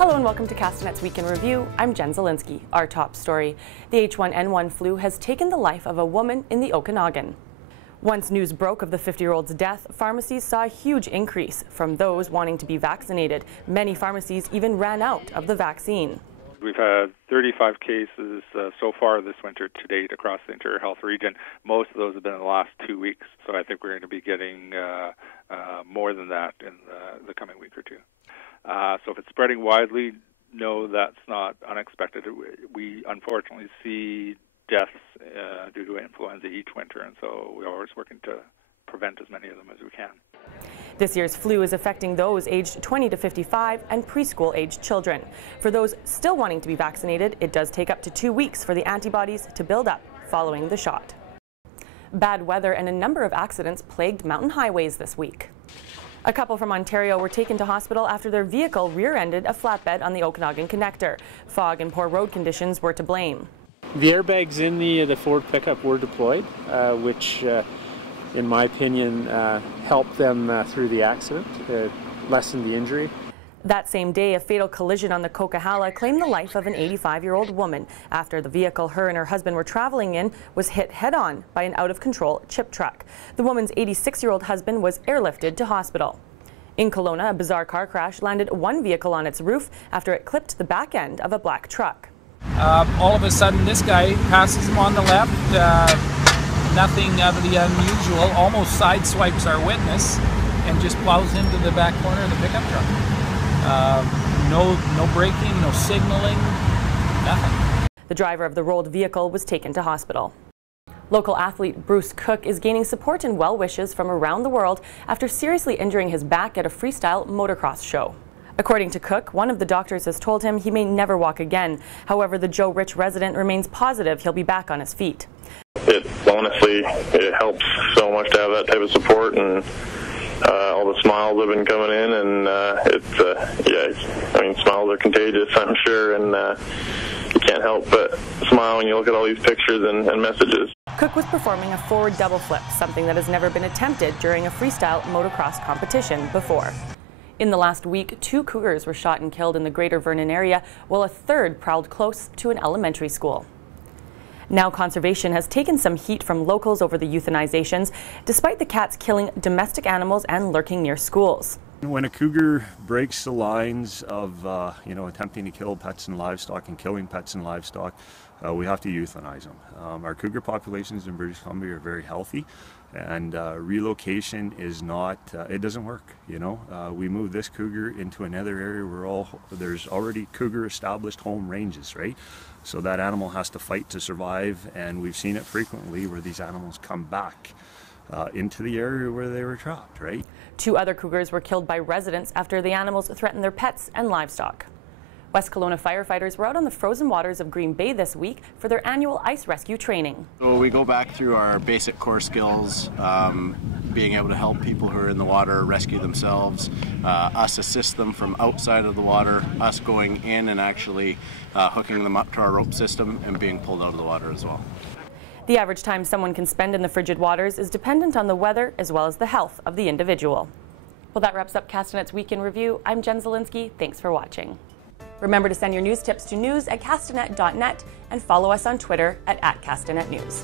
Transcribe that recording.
Hello and welcome to Castanet's Week in Review. I'm Jen Zielinski. Our top story: the H1N1 flu has taken the life of a woman in the Okanagan. Once news broke of the 50-year-old's death, pharmacies saw a huge increase from those wanting to be vaccinated. Many pharmacies even ran out of the vaccine. We've had 35 cases so far this winter to date across the entire health region. Most of those have been in the last 2 weeks, so I think we're going to be getting more than that in the coming week or two. So if it's spreading widely, no, that's not unexpected. We unfortunately see deaths due to influenza each winter, and so we're always working to prevent as many of them as we can. This year's flu is affecting those aged 20 to 55 and preschool-aged children. For those still wanting to be vaccinated, it does take up to 2 weeks for the antibodies to build up following the shot. Bad weather and a number of accidents plagued mountain highways this week. A couple from Ontario were taken to hospital after their vehicle rear-ended a flatbed on the Okanagan Connector. Fog and poor road conditions were to blame. The airbags in the Ford pickup were deployed, which in my opinion helped them through the accident, lessened the injury. That same day, a fatal collision on the Coquihalla claimed the life of an 85-year-old woman after the vehicle her and her husband were traveling in was hit head-on by an out-of-control chip truck. The woman's 86-year-old husband was airlifted to hospital. In Kelowna, a bizarre car crash landed one vehicle on its roof after it clipped the back end of a black truck. All of a sudden, this guy passes him on the left. Nothing out of the unusual, almost sideswipes our witness and just plows into the back corner of the pickup truck. No braking, no signaling, nothing. The driver of the rolled vehicle was taken to hospital. Local athlete Bruce Cook is gaining support and well wishes from around the world after seriously injuring his back at a freestyle motocross show. According to Cook, one of the doctors has told him he may never walk again. However, the Joe Rich resident remains positive he'll be back on his feet. It helps so much to have that type of support, and all the smiles have been coming in, and smiles are contagious, I'm sure, and you can't help but smile when you look at all these pictures and messages. Cook was performing a forward double flip, something that has never been attempted during a freestyle motocross competition before. In the last week, 2 cougars were shot and killed in the Greater Vernon area, while a third prowled close to an elementary school. Now conservation has taken some heat from locals over the euthanizations, despite the cats killing domestic animals and lurking near schools. When a cougar breaks the lines of attempting to kill pets and livestock and killing pets and livestock, we have to euthanize them. Our cougar populations in British Columbia are very healthy, and relocation is not, it doesn't work. We move this cougar into another area where there's already cougar established home ranges, right? So that animal has to fight to survive, and we've seen it frequently where these animals come back into the area where they were trapped, right? 2 other cougars were killed by residents after the animals threatened their pets and livestock. West Kelowna firefighters were out on the frozen waters of Green Bay this week for their annual ice rescue training. So we go back through our basic core skills, being able to help people who are in the water rescue themselves, us assist them from outside of the water, us going in and actually hooking them up to our rope system and being pulled out of the water as well. The average time someone can spend in the frigid waters is dependent on the weather as well as the health of the individual. Well, that wraps up Castanet's Week in Review. I'm Jen Zielinski. Thanks for watching. Remember to send your news tips to news@castanet.net and follow us on Twitter @CastanetNews.